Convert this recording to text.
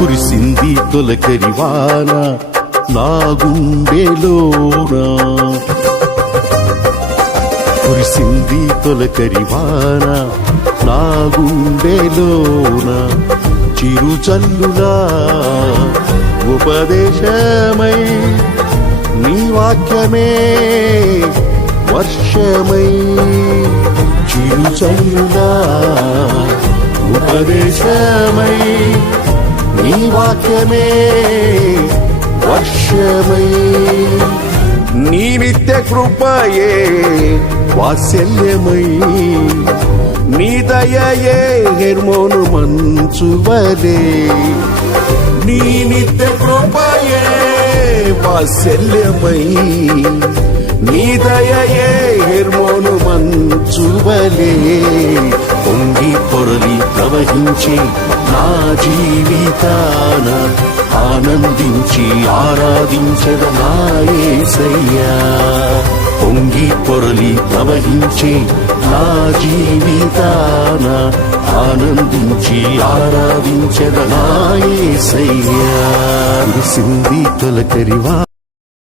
కురిసింది తొలకరివాన నా గుండెలోన, కురిసింది తొలకరివాన నా గుండెలోన, చిరుచల్లులా ఉపదేశమై నీ వాక్యమే వర్షమై, చిరుచల్లులా ఉపదేశమై నీ వాక్యమే వర్షమై, నీ నిత్య కృపయే వాత్సల్యమై, నీ దయయే హెర్మోను మంచువలే, నీ నిత్య కృపయే వాత్సల్యమై, నీ దయయే హెర్మోను మంచువలే, పొంగి పొరలి ప్రవహించి నా జీవితాన ఆనందించి ఆరాధించద నా యేసయ్యా, పొంగి పొరలి ప్రవహించి నా జీవితాన ఆనందించి ఆరాధించద నా యేసయ్యా, కురిసింది తొలకరివాన